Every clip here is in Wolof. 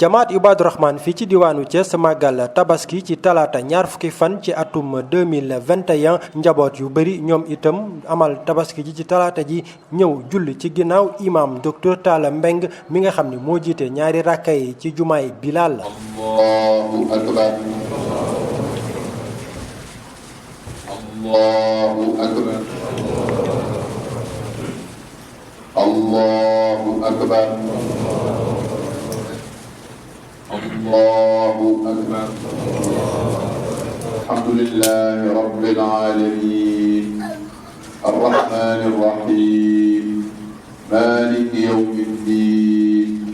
jamaat Ibadu Rahman fii ci diwaanu Thiès màggal tabaski ci talaata ñaar fukki fan ci atum 2021 njaboot yu bëri ñoom itam amal tabaski ji ci talaata ji ñëw julli ci ginnaaw imam docteur Talla Mbeng mi nga xam ni moo jiite ñaari rakka yi ci jumaay Bilal. Allahu akbar. Allahu akbar. Allahu akbar. Allahu akbar. Alhamdulillahi rabbil alamin. Ar-Rahmanir Rahim. Maliki yawmiddin.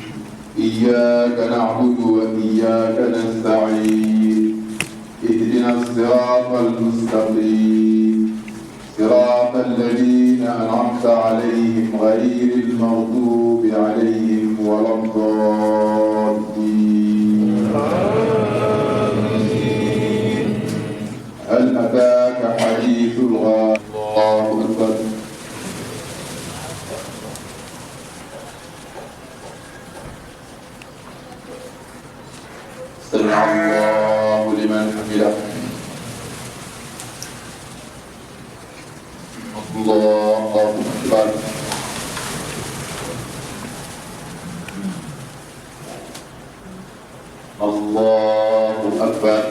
Iyyaka na'budu wa iyyaka nasta'in. Ihdinas siratal mustaqim. Siratal ladzina an'amta 'alaihim ghairil maghdubi 'alaihim waladdallin. Hal ataka hadithul ghashiya. Allahu akbar. Sami'a Allahu liman hamidah. Allahu akbar. Allahu akbar.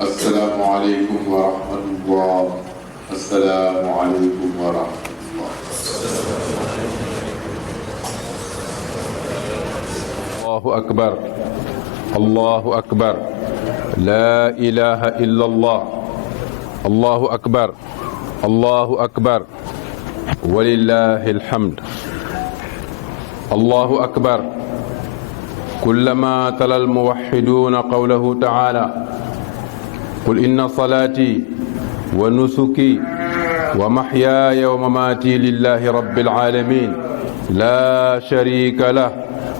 Assalamu alaikum wa rahmatullah. Assalamu alaikum wa rahmatullah. Allahu akbar. Allahu akbar. La ilaha illallah. Allahu akbar. Allahu akbar. Walillahil hamd. Allahu akbar. كلما تلا الموحدون قوله تعالى قل إن صلاتي ونسكي ومحياي ومماتي لله رب العالمين لا شريك له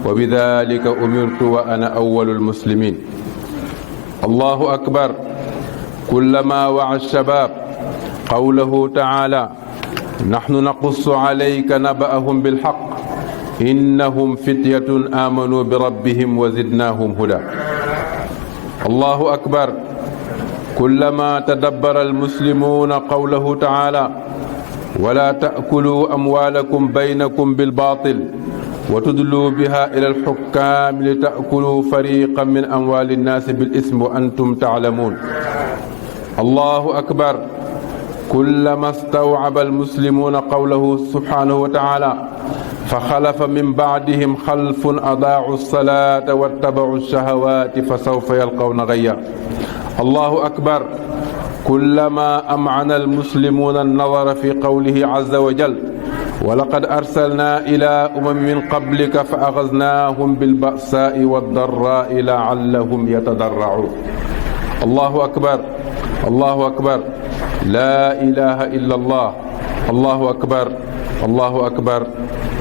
وبذلك أمرت وأنا أول المسلمين. الله أكبر. كلما وعى الشباب قوله تعالى نحن نقص عليك نبأهم بالحق إنهم فتية آمنوا بربهم وزدناهم هدى. الله أكبر. كلما تدبر المسلمون قوله تعالى ولا تأكلوا أموالكم بينكم بالباطل وتدلوا بها إلى الحكام لتأكلوا فريقا من أموال الناس بالإثم وأنتم تعلمون. الله أكبر. كلما استوعب المسلمون قوله سبحانه وتعالى فخلف من بعدهم خلف أضاعوا الصلاة واتبعوا الشهوات فسوف يلقون غيا. الله أكبر. كلما أمعن المسلمون النظر في قوله عز وجل ولقد أرسلنا إلى من قبلك فأخذناهم بالبأساء والضراء لعلهم يتضرعون. الله أكبر. الله أكبر. لا إله إلا الله. الله أكبر. الله أكبر.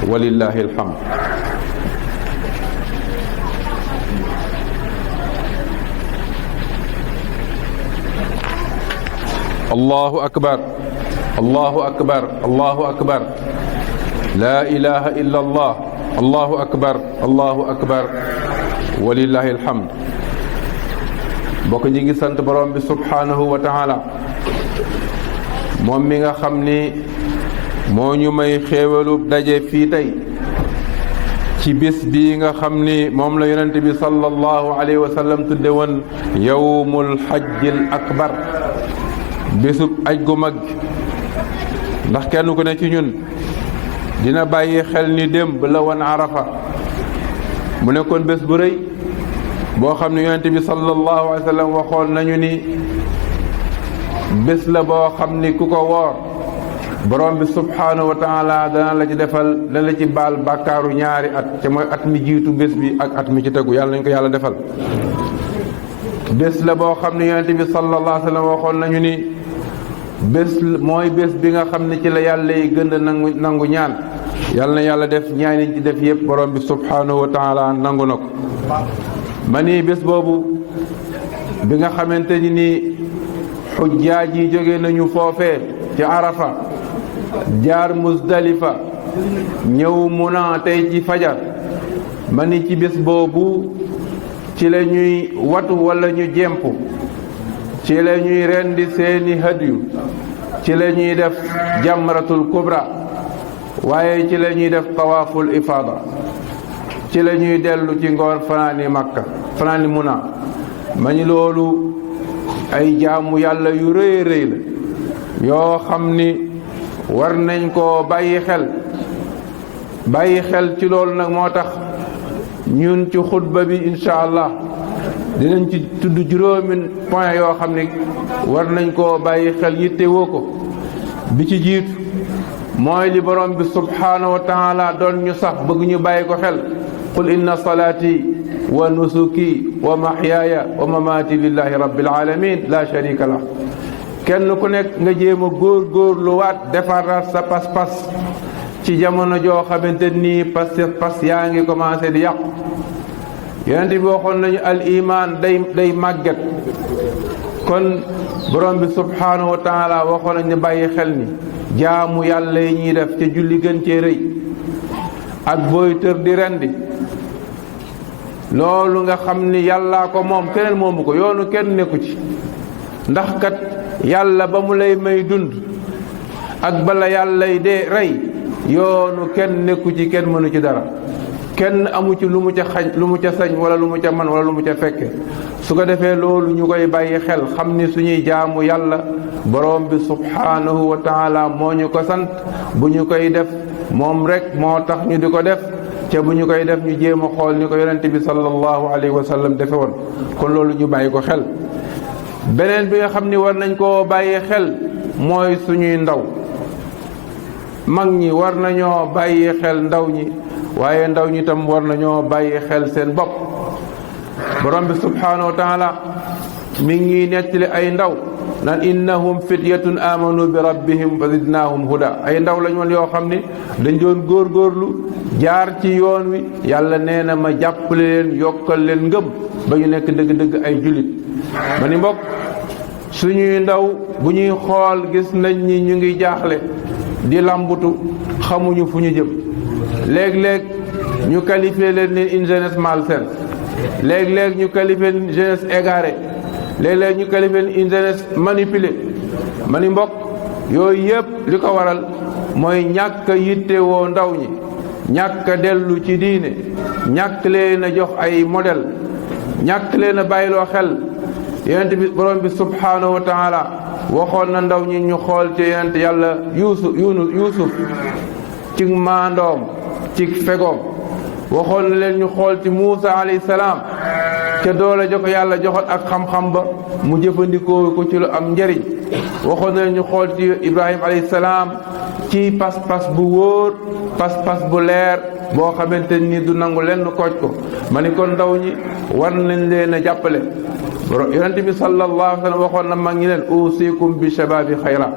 ولله الحمد. الله أكبر. الله أكبر. الله أكبر. لا إله إلا الله. الله أكبر. الله أكبر. ولله الحمد. bokk ñi ngi sant borom bi subhanahu wa taala moom mi nga xam ni moo ñu may xéewalu daje fii tey ci bis bii nga xam ni moom la yonent bi sallallahu alayhi wa sallam tudde woon yawmul hajjil akbar, bésub aj gu mag. ndax kenn ku ne ci ñun dina bàyyi xel ni démb la woon Arafa mu nekkoon bés bu rëy boo xam ne yonent bi sallallahu alayhi wa sallam waxoon nañu ni bés la boo xam ni ku ko woor borom bi subhaanahu wa taala dana la ci defal dana la ci baal bàkkaaru ñaari at ca mooy at mi jiitu bés bi ak at mi ci tegu yàlla nañu ko yàlla defal. bés la boo xam ne yonent bi sallallahu alayhi wa sallam waxoon nañu ni bés mooy bés bi nga xam ne ci la yàlla yi gën a nangu ñaan yàlla na yàlla def ñaan yi ci def yépp borom bi subhaanahu wa taala nangu na ko. ma ni bés boobu bi nga xamante ni xujjaaj yi jóge nañu foofee ci Arafa jaar Muzdalifa ñëw Muna tey ci fajar ma ni ci bés boobu ci la ñuy watu wala ñu jemp, ci la ñuy rendi seeni hadiyu, ci la ñuy def jamratul kubra, waaye ci la ñuy def tawaaful ifaada, ci la ñuy dellu ci ngoon fanaani Makka fanaani Muna. ma ni loolu ay jaamu yàlla yu rëy rëy la yoo xam ni war nañ koo bàyyi xel ci loolu nag moo tax ñun ci xutba bi incha allah dinañ ci tudd juróomi point yoo xam ni war nañ koo bàyyi xel yittewoo ko. bi ci jiitu mooy li borom bi subhaanahu wa taala doon ñu sax bëgg ñu bàyyi ko xel, qul inna salaati wa nusuki wa mahyaaya wa mamaati lillahi rabbil alamin la sharika lah. kenn ku nekk nga jéem a góorgóorlu waat defaraat sa pas-pas ci jamono joo xamante nii pas yaa ngi commencé di yàqu. yonent bi waxoon nañu al iman day màgget, kon borom bi subhaanahu wa taala waxoon nañu bàyyi xel ni jaamu yàlla yi ñuy def ci julli gën cee rëy ak booy tër di rendi, loolu nga xam ni yàllaa ko moom, keneen moomu ko, yoonu kenn nekku ci. ndax kat yàlla ba mu lay may dund ak bala yàllay dee rey, yoonu kenn nekku ci, kenn mënu ci dara, kenn amu ci lu mu ca xañ, lu mu ca sañ wala lu mu ca man wala lu mu ca fekke. su ko defee loolu ñu koy bàyyi xel, xam ni suñuy jaamu yàlla borom bi subhaanahu wa taala moo ñu ko sant. bu ñu koy def moom rek moo tax ñu di ko def, ca bu ñu koy def ñu jéem a xool ni ko yonente bi sallallahu alayhi wa sallam defe woon. kon loolu ñu bàyyi ko xel. beneen bi nga xam ni war nañ koo bàyyi xel mooy suñuy ndaw. mag ñi war nañoo bàyyi xel ndaw ñi, waaye ndaw ñi tam war nañoo bàyyi xel seen bopp. borom bi subhaanahu wa taala mi ngi nettali ay ndaw naan innahum fityatun amanu bi rabbihim fa zidnaahum huda. ay ndaw lañ woon yoo xam ni dañ doon góorgóorlu jaar ci yoon wi, yàlla nee na ma jàppale leen, yokkal leen ngëm ba ñu nekk dëgg-dëgg ay jullit. ma ni mbokk, suñuy ndaw bu ñuy xool gis nañ ni ñu ngi jaaxle di lambutu, xamuñu fu ñu jëm. léeg-léeg ñu qualifié leen ni une jeunesse malsaine, léeg-léeg ñu qualifié une jeunesse égarée, léeg-léeg ñu qualifié une jeunesse manipulée. ma ni mbokk, yooyu yëpp li ko waral mooy ñàkk a yittewoo ndaw ñi, ñàkk a dellu ci diine, ñàkk leen a jox ay modèle, ñàkk leen a bàyyiloo xel. yonent bi borom bi subhaanahu wa taala waxoon na ndaw ñi ñu xool ci yonent yàlla yuusuf ci maandoom, ci fegoom. waxoon na leen ñu xool ci Muusa alayhi salaam ca doole jo ko yàlla joxoon ak xam-xam ba mu jëfandikoo ko ci lu am njëriñ. waxoon na leen ñu xool ci Ibrahima alayhi salaam ci pas-pas bu wóor, pas-pas bu leer boo xamante ni du nangu lenn kooj ko. ma ni kon ndaw ñi war nañ leen a jàppale. yonent bi sallallahu alayhi wa sallam waxoon na mag ñi leen usikum bi shababi xayra.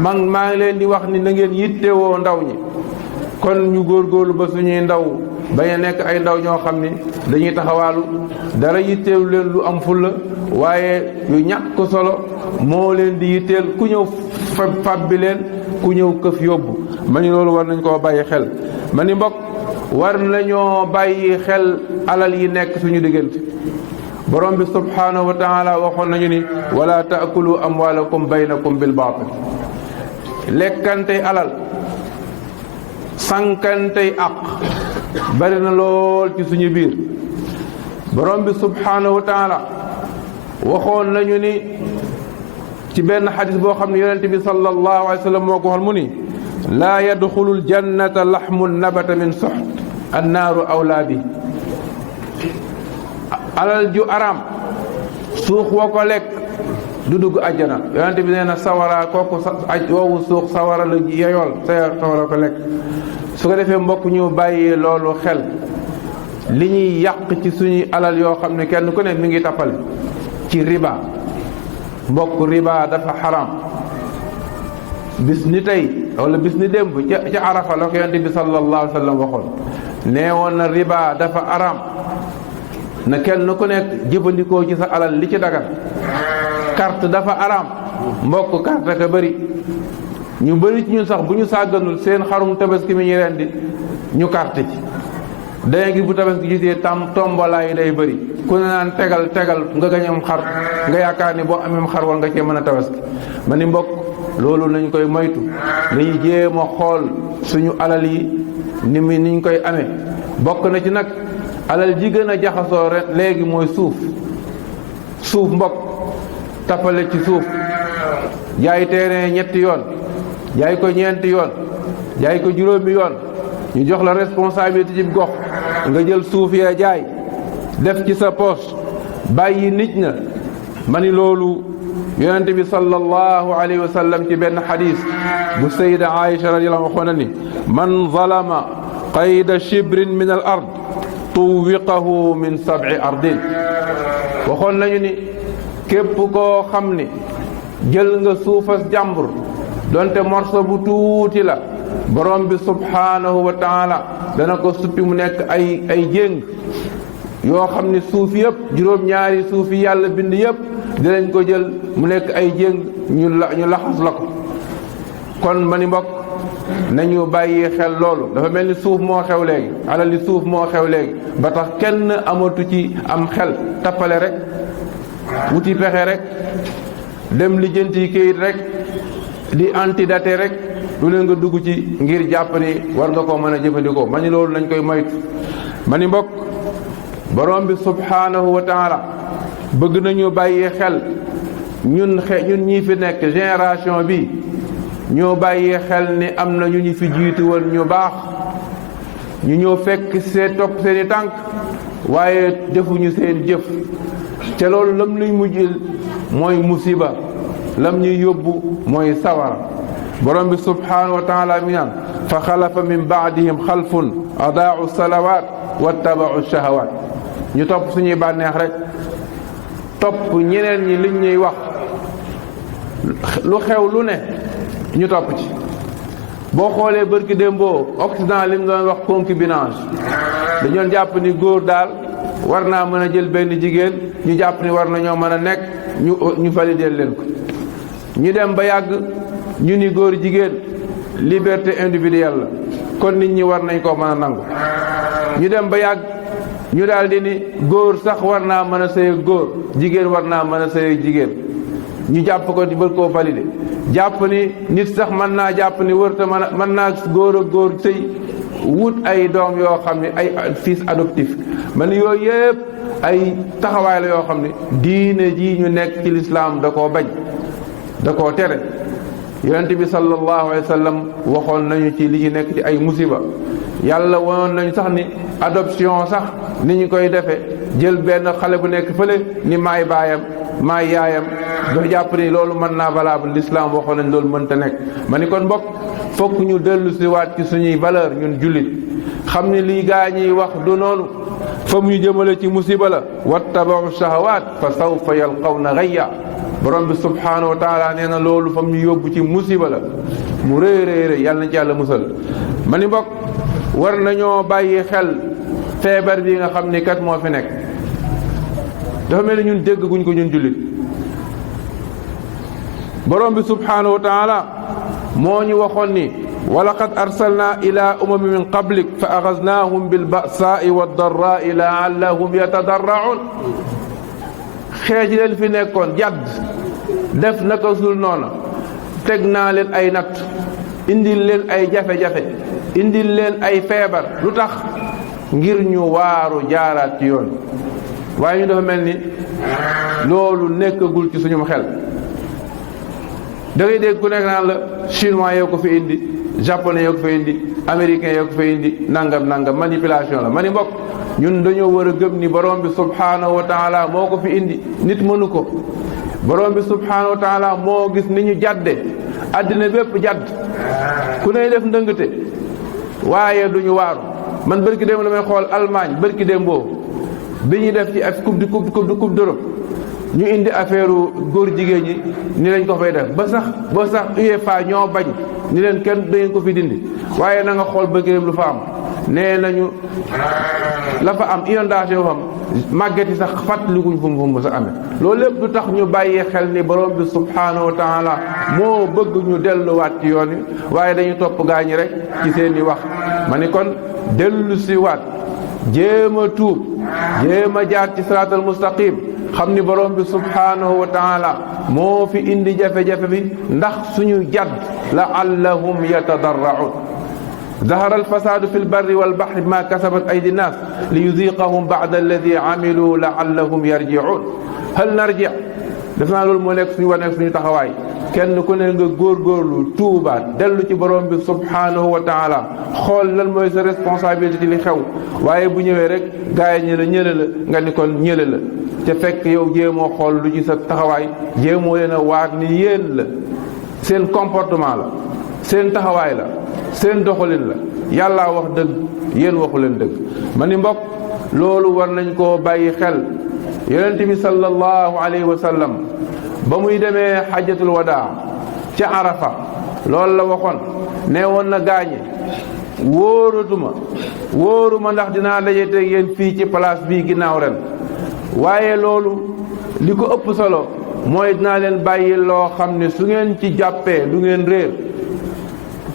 maa ngi leen di wax ni na ngeen yittewoo ndaw ñi. kon ñu góorgóorlu ba suñuy ndaw bañ a nekk ay ndaw ñoo xam ni dañuy taxawaalu, dara yitteelu leen lu am fulla, waaye yu ñàkk solo moo leen di yitteel. ku ñëw fab bi leen, ku ñëw këf yóbbu. ma ni loolu war nañ koo bàyyi xel. ma ni mbokk, war nañoo bàyyi xel alal yi nekk suñu diggante. borom bi subhaanahu wa taala waxoon nañu ni wala taakulu amwaalakum baynakum bil baatil. lekkantey alal, sankantey àq bari na lool ci suñu biir. borom bi subhaanahu wa taala waxoon nañu ni ci benn xadis boo xam ne yonente bi sallallahu alayhi wa sallam moo ko waxoon mu ni laa yadxulul jannata laxmun nabata min suxt annaaru awlaa bi. alal ju araam, suux woo ko lekk du dugg àjjana. yonente bi nee na sawara kooku woowu suux sawara la yeyool, sawara ko lekk. su ko defee mbokk ñu bàyyee loolu xel. li ñuy yàq ci suñuy alal yoo xam ne kenn ku ne mi ngi tappale ci riba. mbokk riba dafa xaram. bis ni tey wala bis ni démb ca arafa la ko yonente bi sallallahu alayhi wa sallam waxoon. nee woon na riba dafa araam, na kenn ku nekk jëfandikoo ci sa alal li ci dagan. carte dafa araam, mbokk carte ka bëri. ñu bëri ci ñun sax bu ñu sàgganul seen xarum tabaski mi ñu rendi ñu carte ci danga gis bu tabaski gisee tombola yi day bëri ku ne naan tegal nga gañam xar nga yaakaar ni boo amee xar war nga cee mën a tabaski ma ni mbokk loolu nañ koy moytu nañu jéem a xool suñu alal yi niñ koy amee bokk na ci nag alal ji gën a jaxasoo rek léegi mooy suuf mbokk tappale ci suuf jaay terrain ñetti yoon jaay ko ñeenti yoon jaay ko juróomi yoon ñu jox la responsabilité ci gox nga jël suuf yee jaay def ci sa poche bàyyi nit na ma ni loolu yonente bi sallallahu alayhi wa sallam ci benn xadis bu sayida Aïcha radiyallahu anha waxoon na ni man zalama qayda shibrin min al ard tuwiqahu min 7 ardin waxoon nañu ni képp koo xam ni jël nga suufas jàmbur donte morso bu tuuti la borom bi subhanahu wa taala dana ko suppi mu nekk ay jéng yoo xam ni suuf yëpp juróom-ñaari suuf yi yàlla bind yëpp dinañ ko jël mu nekk ay jéng ñu laxas la ko kon ma ni mbokk nañu bàyyi xel loolu dafa mel ni suuf moo xew léegi alal li suuf moo xew léegi ba tax kenn amatu ci am xel tappale rek wuti pexe rek dem lijjanti kayit rek di antidaté rek lu leen nga dugg ci ngir jàpp ni war nga ko mën a jëfandikoo ma ni loolu nañ koy moytu ma ni mbokk borom bi subhanahu wa taala bëgg nañu bàyyi xel ñun ñii fi nekk génération bi ñoo bàyyi xel ni am na ñu ñu fi jiitu woon ñu baax ñu ñëw fekk topp seeni tànk waaye defuñu seen jëf te loolu lam luy mujjil mooy musiba lam ñuy yóbbu mooy sawara borom bi subhanahu wa taala mi naan fa xalafa min baadihim xalfun adaau salawat wattabau shahawat ñu topp suñuy bànneex rek topp ñeneen ñi liñ ñuy wax lu xew lu ne ñu topp ci boo xoolee bërki démboo Occident li mu doon wax concubinage dañoon jàpp ni góor daal war naa mën a jël benn jigéen ñu jàpp ni war nañoo mën a nekk ñu valider leen ko ñu dem ba yàgg ñu ni góor jigéen liberté individuelle la kon nit ñi war nañ koo mën a nangu ñu dem ba yàgg ñu daal di ni góor sax war naa mën a sëy ak góor jigéen war naa mën a sëy ak jigéen ñu jàpp ko di bër koo valider jàpp ni nit sax mën naa jàpp ni wërta mën naa góor ak góor sëy wut ay doom yoo xam ne ay fils adoptif man yooyu yëpp ay taxawaay la yoo xam ne diine ji ñu nekk ci lislaam da koo bañ da koo tere yonent bi sallallahu alayhi wa sallam waxoon nañu ci li ñu nekk ci ay musiba yàlla wonoon nañu sax ni adoption sax ni ñu koy defee jël benn xale bu nekk fële ni maay baayam maay yaayam doo jàpp ni loolu mën naa valable l'islam waxoon nañ loolu mënta nekk ma ni kon mbokk fokk ñu dellu si waat ci suñuy valeur ñun jullit xam ni lii gaa ñiy wax du noonu fa mu ñu jëmale ci musiba la wattabau shahawaat fa sawfa yalqawna gayya borom bi subhanahu wa taala nee na loolu fa mu ñu yóbbu ci musiba la mu rëy rëy yàlla na ci yàlla musal ma ni mbokk war nañoo bàyyi xel feebar bi nga xam ni kat moo fi nekk dafa mel ni ñun dégg guñ ko ñun jullit borom bi subhanahu wa taala moo ñu waxoon ni walaqad arsalna ila umami min qablik fa axaznahum bilbasaai waddarraai laallahum yatadarraun xeej leen fi nekkoon jadd def naka sul noona teg naa leen ay natt indil leen ay jafe-jafe indil leen ay feebar lu tax ngir ñu waaru jaaraat ci yoon waaye ñu dafa mel ni loolu nekkagul ci suñum xel da ngay dégg ku nekk naan la chinois yoo ko fi indi japonais yoo ko fi indi américain yoo ko fi indi nangam manipulation la ma ni mbokk ñun dañoo war a gëm ni borom bi subhanahu wa taala moo ko fi indi nit mënu ko borom bi subhanahu wa taala moo gis ni ñu jàdde àddina bépp jàdd ku ne def ndëngate waaye duñu waaru man bërki démb damay xool Allemagne bërki démb boobu bi ñuy def ci ak coupe d'Europe ñu indi affaire góor jigéen ñi ni lañ ko fay def ba sax UEFA ñoo bañ ni leen kenn da ngeen ko fi dindi waaye na nga xool bërki démb lu fa am nee nañu la fa am inondation fam màgget yi sax fàttalikuñ fu mu sa amee loolu lépp du tax ñu bàyyi xel ni borom bi subhanahu wa taala moo bëgg ñu delluwaat ci yoon wi waaye dañu topp gaa ñi rek ci seen i wax ma ni kon dellu si waat jéem a tuub jéem a jaar ci siraatal mustaqim xam ni borom bi subhanahu wa taala moo fi indi jafe-jafe bi ndax suñu jadd la'allahum yatadarraun ظهر الفساد في البر والبحر بما كسبت أيدي الناس ليذيقهم بعد الذي عملوا لعلهم يرجعون هل نرجع دفنا لول مو نيك سوني wane suñu taxawaay kenn ku ne nga góorgóorlu tuubaat dellu ci borom bi subhanahu wa taala xool lan mooy sa responsabilité li xew waaye bu ñëwee rek gaay ñële la nga ni kon ñële la te fekk yow jéemoo xool lu ci sa taxawaay jéemoo leen a waat ni yéen la seen comportement la seen taxawaay la seen doxalin la yàlla wax dëgg yéen waxu leen dëgg ma ni mbokk loolu war nañ koo bàyyi xel yonent bi sallallahu alayhi wa sallam ba muy demee xajjatul wadaa ca arafa loolu la waxoon nee woon na gaañe wóoruma ndax dinaa daje teg yéen fii ci place bii ginnaaw ren waaye loolu li ko ëpp solo mooy dinaa leen bàyyi loo xam ne su ngeen ci jàppee du ngeen réer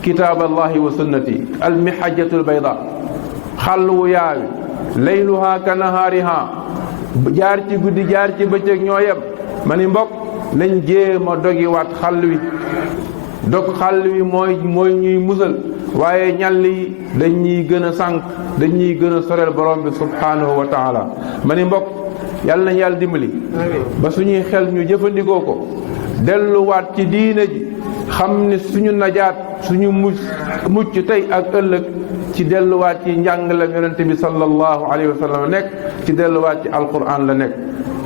kitaab allahi wa sunnati almihajjatul bayda xàll wu yaawi layluha ka nahaariha jaar ci guddi jaar ci bëccëg ñoo yem ma ni mbokk nañ jéem a dogiwaat xàll wi dog xàll wi mooy ñuy musal waaye ñàll yi dañ ñuy gën a sànq dañ ñuy gën a soreel borom bi subhanahu wa taala ma ni mbokk yàlla nañ yàlla dimbali ba suñuy xel ñu jëfandikoo ko delluwaat ci diine ji xam ni suñu najaat suñu mucc tey ak ëllëg ci delluwaat ci njàngalam yonente bi sallallahu alayhi wa sallam nekk ci delluwaat ci alquran la nekk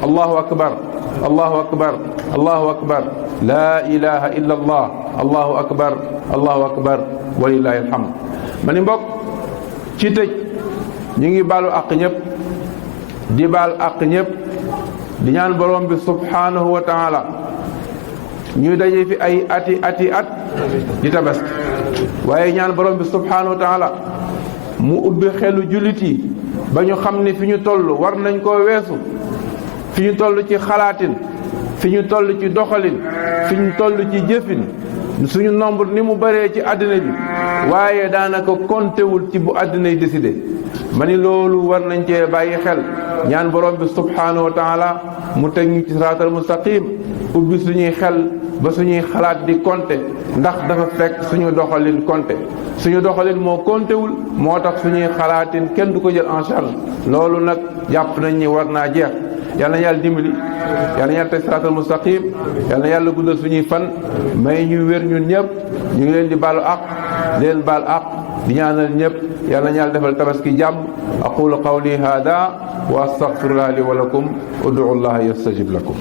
allahu akbar allahu akbar allahu akbar laa ilaha illa allah allahu akbar walillahi alhamd ma ni mbokk ci tëj ñu ngi baalu àq ñëpp di baal àq ñëpp di ñaan borom bi subhanahu wa taala ñu daje fi ay ati at di tabaski waaye ñaan borom bi subhanahu wa taala mu ubbi xelu jullit yi ba ñu xam ni fi ñu toll war nañ koo weesu fi ñu toll ci xalaatin fi ñu toll ci doxalin fi ñu toll ci jëfin suñu nombre ni mu bëree ci àddina bi waaye daanaka kontewul ci bu àddina yi décidé ma ni loolu war nañ cee bàyyi xel ñaan borom bi subhanahu wa taala mu teg ñu ci siraatal mustaqim ubbi suñuy xel ba suñuy xalaat di compter ndax dafa fekk suñu doxalin compter suñu doxalin moo comptewul moo tax suñuy xalaatin kenn du ko jël en charge loolu nag jàpp nañ ni war naa jeex yal na yàlla dimbali yal na yàlla teg siraatal mustaqim yal na yàlla guddal suñuy fan may ñu wér ñun ñëpp ñu ngi leen di baalu àq leen baal àq di ñaanal ñëpp yal na yàlla defal tabaski jàmm aqulu qawli hada wa astaghfirullah li wa lakum ud'u llaha yastajib lakum